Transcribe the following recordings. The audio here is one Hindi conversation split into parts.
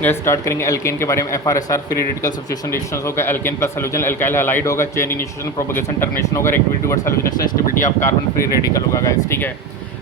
गैस स्टार्ट करेंगे एल्केन के बारे में। FR SR free radical substitution reactions होगा, alkane plus halogen alkyl halide होगा, चेन इनिशिएशन प्रोपगेशन टर्मिनेशन होगा, reactivity towards halogenation stability of carbon free radical होगा गाइस, ठीक है।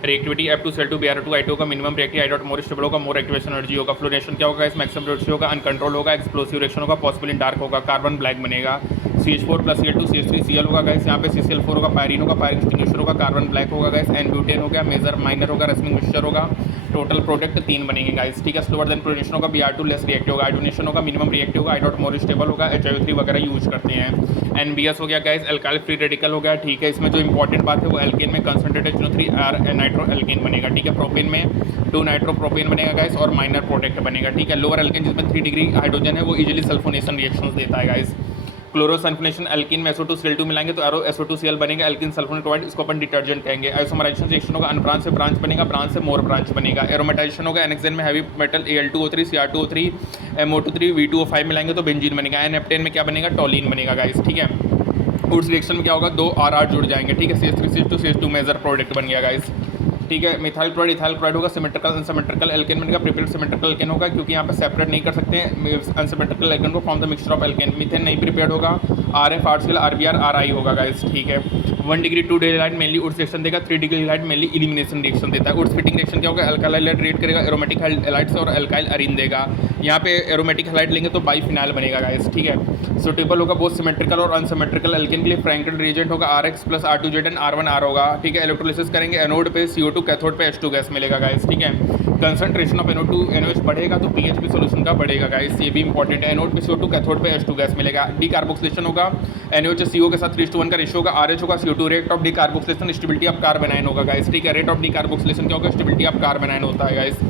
Reactivity F2 Cl2 Br2 I2 का minimum reactive I dot more stable होगा, मोर एक्टिवेशन एनर्जी होगा। फ्लोरेशन क्या होगा, इस मैक्सिमम रिएक्शन होगा, अनकंट्रोल होगा, एक्सप्लोसिव रिएक्शन होगा, पॉसिबल इन डार्क होगा, कार्बन ब्लैक बनेगा। CH4 plus Cl2 CH3 Cl होगा गाइस, यहाँ पे CCl4 होगा, पायरीन होगा, पायरीन एक्सटिंग्विशर होगा, कार्बन ब्लैक होगा गाइस, एन ब्यूटेन हो गया, मेजर माइनर होगा, रस्मिंग मिक्सचर होगा। टोटल प्रोडक्ट 3 बनेंगे गाइस, ठीक है। स्लोअर देन प्रोडक्शन होगा, Br2 लेस रिएक्टिव होगा, आयोडोनेशन होगा, मिनिमम रिएक्टिव होगा, I डॉट मोर स्टेबल होगा, HIO3 वगैरह यूज करते हैं। NBS हो गया गाइस, अल्काइल फ्री रेडिकल हो गया, ठीक है। इसमें जो इंपॉर्टेंट बात है वो एल्केन में concentrated NO3 R nitro alkene बनेगा, ठीक है। प्रोपेन में 2 नाइट्रो प्रोपेन बनेगा गाइस और माइनर प्रोडक्ट बनेगा, ठीक है। लोअर एल्केन जिसमें 3 डिग्री हाइड्रोजन है वो इजीली सल्फोनेशन रिएक्शंस देता है गाइस। क्लोरोसल्फोनेशन एल्किन में SO2 मिलाएंगे तो SO2Cl बनेगा, एल्किन सल्फोनेट, इसको अपन डिटर्जेंट कहेंगे। आइसोमराइजेशन रिएक्शन होगा, अनब्रांच से ब्रांच बनेगा, ब्रांच से मोर ब्रांच बनेगा। एरोमेटाइजेशन होगा, एनेक्सेन में heavy metal Al2O3 Cr2O3 MO2 V2O5 मिलाएंगे तो बेंजीन बनेगा। एन-हेप्टेन में क्या बनेगा, टॉलिन बनेगा गाइस, ठीक है। उस रिएक्शन में क्या होगा, 2 RR जुड़ जाएंगे, ठीक है। CH3 CH2 CH2 major product बन गया गाइस, ठीक है। मिथाइल क्लोराइड इथाइल क्लोराइड होगा, सिमेट्रिकल अनसिमेट्रिकल एल्केन बनेगा, प्रिपेयर्ड सिमेट्रिकल एल्केन होगा क्योंकि यहाँ पे सेपरेट नहीं कर सकते हैं अनसिमेट्रिकल एल्केन को from the mixture of alkane. Methane नहीं प्रिपेयर्ड होगा, RF RCl RBr RI होगा गाइस, ठीक है। 1 degree 2 degree light mainly Wurtz reaction देगा, 3 degree light mainly elimination reaction देता है। उड्स फिटिंग रिएक्शन क्या होगा, अल्काइल हैलाइड रिएक्ट करेगा, एरोमेटिक हैलाइड से और अल्काइल अरीन देगा। यहाँ पे एरोमेटिक हैलाइड लेंगे तो बाइफिनाइल बनेगा गाइस, ठीक है। सुटेबल होगा बोथ सिमेट्रिकल और अनसिमेट्रिकल एल्केन के लिए। फ्रैंकल रिएजेंट होगा, RX प्लस R2Zn R1R होगा, ठीक है। इलेक्ट्रोलिसिस करेंगे, एनोड पे CO2 कैथोड पे H2 गैस मिलेगा गाइस, ठीक है। कंसंट्रेशन ऑफ NO2 NOH बढ़ेगा तो pH भी सोल्यूशन का बढ़ेगा गाइस, ये भी इंपॉर्टेंट है। एनोड पे CO2 कैथोड पे H2 गैस मिलेगा। डीकार्बोक्सिलेशन होगा, NaOH CO के साथ 3:1 का रेशियो होगा, RH होगा CO2। Rate of decarboxylation stability of carbanion होगा गाइस, ठीक है। रेट ऑफ डीकार्बोक्सिलेशन क्या होगा, स्टेबिलिटी ऑफ कार्बोनाइन होता है गाइस,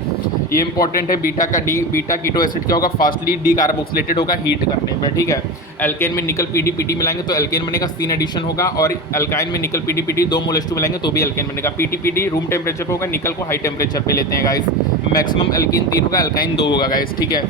ये इंपॉर्टेंट है। बीटा कीटो एसिड क्या होगा, फास्टली डीकार्बोक्सिलेटेड होगा हीट करने में, ठीक है। एल्केन में निकल PDPT मिलाएंगे तो एल्केन बनेगा, सीन एडिशन होगा। और अल्काइन में निकल PDPT 2 मोल H2 मिलाएंगे तो भी एल्केन बनेगा। PTPT रूम टेम्परेचर पर होगा, निकल को हाई टेम्परेचर पे लेते हैं गाइस। मैक्सिमम एल्कीन 3 होगा, अल्काइन 2 होगा गाइस, ठीक है।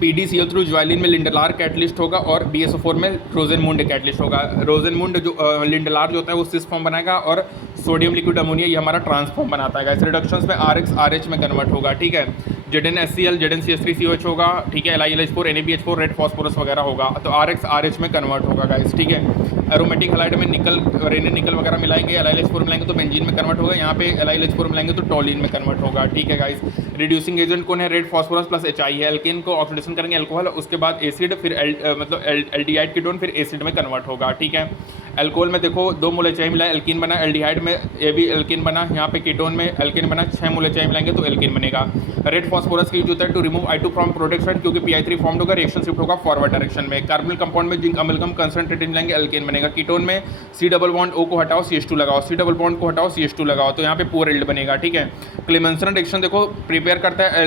PdCl3 ज्वालिन में लिंडलार कैटलिस्ट होगा और BSO4 में रोजेनमुंड कैटलिस्ट होगा। रोजेनमुंड जो लिंडलार जो होता है वो सिस फॉर्म बनाएगा और सोडियम लिक्विड अमोनिया ये हमारा ट्रांसफॉर्म बनाता है गाइस। रिडक्शंस में RX RH में कन्वर्ट होगा, ठीक है। ZnHCl ZnCH3COH होगा, ठीक है। LiLH4 NaBH4 रेड फॉस्फोरस वगैरह होगा तो RX RH में कन्वर्ट होगा गाइस, ठीक है। एरोमेटिक हैलाइड में निकल रेने निकल वगैरह मिलाएंगे, LiLH4 मिलाएंगे तो बेंजीन में कन्वर्ट होगा, यहाँ पे LiLH4 मिलाएंगे तो टॉलिन में कन्वर्ट होगा, ठीक है गाइस। रिड्यूसिंग एजेंट कौन है, रेड फॉस्फोरस प्लस HI है। एल्केन को ऑक्सीडेशन करेंगे अल्कोहल, उसके बाद एसिड, फिर मतलब एल्डिहाइड कीटोन, फिर एसिड में कन्वर्ट होगा, ठीक है। अल्कोहल में देखो 2 मोल HI मिला, एल्कीन बना। एल्डिहाइड में ये भी एल्कीन बना, यहाँ पे कीटोन में एल्कीन बना, 6 मोल HI मिलाएंगे तो एल्कीन बनेगा। रेड फॉस्फोरस की यूज होता है to remove I2 from product side क्योंकि PI3 फॉर्म होगा, रिएक्शन शिफ्ट होगा फॉरवर्ड डायरेक्शन में। कार्बोनिल कंपाउंड में जिंक अमलगम कंसंट्रेटेड मिलाएंगे, एल्केन बनेगा। कीटोन में C डबल बॉन्ड O को हटाओ CH2 लगाओ, C डबल बॉन्ड को हटाओ CH2 लगाओ तो यहाँ पे पुअर एल्ड बनेगा, ठीक है। क्लेमेंसन रिएक्शन देखो प्रिपेयर करता है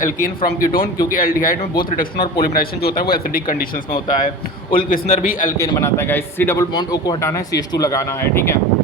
एल्कीन फ्रॉम कीटोन क्योंकि एल्डिहाइड में बोथ रिडक्शन और पॉलीमराइजेशन जो होता है वो एसिडिक कंडीशंस में होता है। उल्क्विस्नर भी एल्केन बनाता है guys. C double bond O को हटाना है, CH2 लगाना है, ठीक है।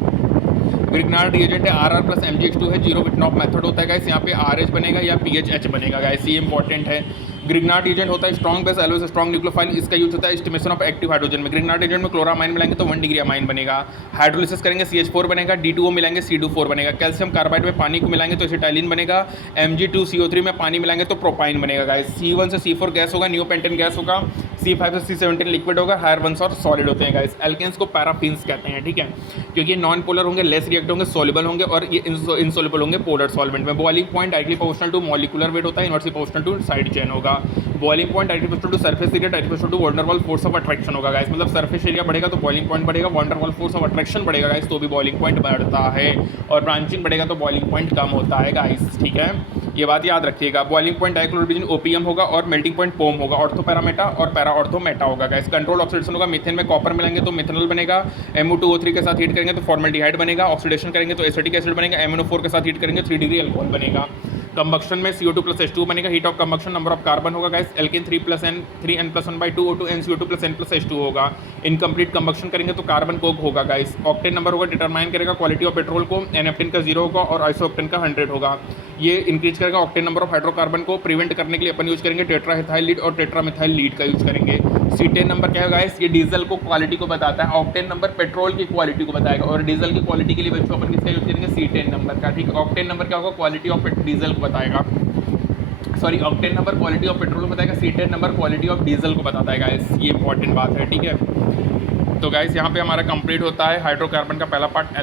ग्रिग्नार्ड रिएजेंट है, RR प्लस MgH2 है, जीरो विटनॉफ मेथड होता है गाइस। यहाँ पे RH बनेगा या PHH बनेगा गाइस, ये इंपॉर्टेंट है। ग्रिग्नार्ड एजेंट होता है स्ट्रॉन्ग बेस एलोज स्ट्रॉन्ग न्यूक्लियोफाइल, इसका यूज होता है एस्टिमेशन ऑफ एक्टिव हाइड्रोजन में। ग्रिग्नार्ड एजेंट में क्लोरामाइन मिलाएंगे तो 1 डिग्री अमाइन बनेगा। हाइड्रोलिसिस करेंगे CH4 बनेगा, D2O मिलाएंगे C2O4 बनेगा। कैल्शियम कार्बाइड में पानी को मिलाएंगे तो एसिटाइलिन बनेगा। Mg2CO3 में पानी मिलाएंगे तो प्रोपाइन बनेगा गाइस। C1 से C4 गैस होगा, नियोपेंटेन गैस होगा। C5 से C17 लिक्विड होगा, हायर वंस और सॉलिड होते हैं गाइस। एल्केन्स को पैराफिन्स कहते हैं, ठीक है, क्योंकि ये नॉन पोलर होंगे, लेस रिएक्ट होंगे, सॉल्युबल होंगे और ये इनसॉल्युबल होंगे पोलर सॉल्वेंट में। Boiling point directly proportional to molecular weight होता है, inversely proportional to side chain होगा। Boiling point directly proportional to surface area, directly proportional to van der Waals force of attraction होगा गाइस। मतलब सरफेस एरिया बढ़ेगा तो बॉइलिंग पॉइंट बढ़ेगा, van der Waals force of attraction बढ़ेगा गाइस तो भी बॉइलिंग पॉइंट बढ़ता है, और ब्रांचिंग बढ़ेगा तो बॉइलिंग पॉइंट कम होता है गाइस, ठीक है। ये बात याद रखिएगा। बॉइलिंग पॉइंट डाइक्लोरोबिजिन ओपीएम होगा और मेल्टिंग पॉइंट पोम होगा। ऑर्थो पैरामेटा और पैरा ऑर्थो मेटा होगा गाइस। कंट्रोल ऑक्सीडेशन होगा, मीथेन में कॉपर मिलाएंगे तो मिथेनॉल बनेगा। MO2O3 के साथ हीट करेंगे तो फॉर्मल्डिहाइड बनेगा। ऑक्सीडेशन करेंगे तो एसिटिक एसिड बनेगा। MnO4 के साथ हीट करेंगे 3 डिग्री अल्कोहल बनेगा। कंबक्शन में CO2 प्लस H2 बनेगा। Heat of combustion number of carbon होगा guys. Alkane 3n plus 1/2 O2 NCO2 plus n plus H2 होगा। इनकम्प्लीट कंबक्शन करेंगे तो कार्बन कोक होगा गाइस। ऑक्टेन नंबर होगा, डिटरमाइन करेगा क्वालिटी ऑफ पेट्रोल को। N-हेप्टेन का 0 होगा और आइसोप्टेन का 100 होगा। ये इंक्रीज करेगा ऑक्टेन नंबर ऑफ हाइड्रोकार्बन को। प्रिवेंट करने के लिए अपन यूज करेंगे टेट्राइथाइल लीड और टेट्रामिथाइल लीड का यूज करेंगे। C10 नंबर क्या है गाइस, ये डीजल को क्वालिटी को बताता है। ऑक्टेन नंबर पेट्रोल की क्वालिटी को बताएगा और डीजल की क्वालिटी के लिए बच्चों अपन किसका यूज करेंगे, C10 नंबर का, ठीक है। ऑक्टेन नंबर क्या होगा, क्वालिटी ऑफ डीजल को बताएगा। Sorry octane number quality of petrol को बताएगा, cetane number quality of diesel को बताता है गाइस, ये इंपॉर्टेंट बात है, ठीक है। तो गाइस यहाँ पे हमारा कंप्लीट होता है हाइड्रोकार्बन का पहला पार्ट,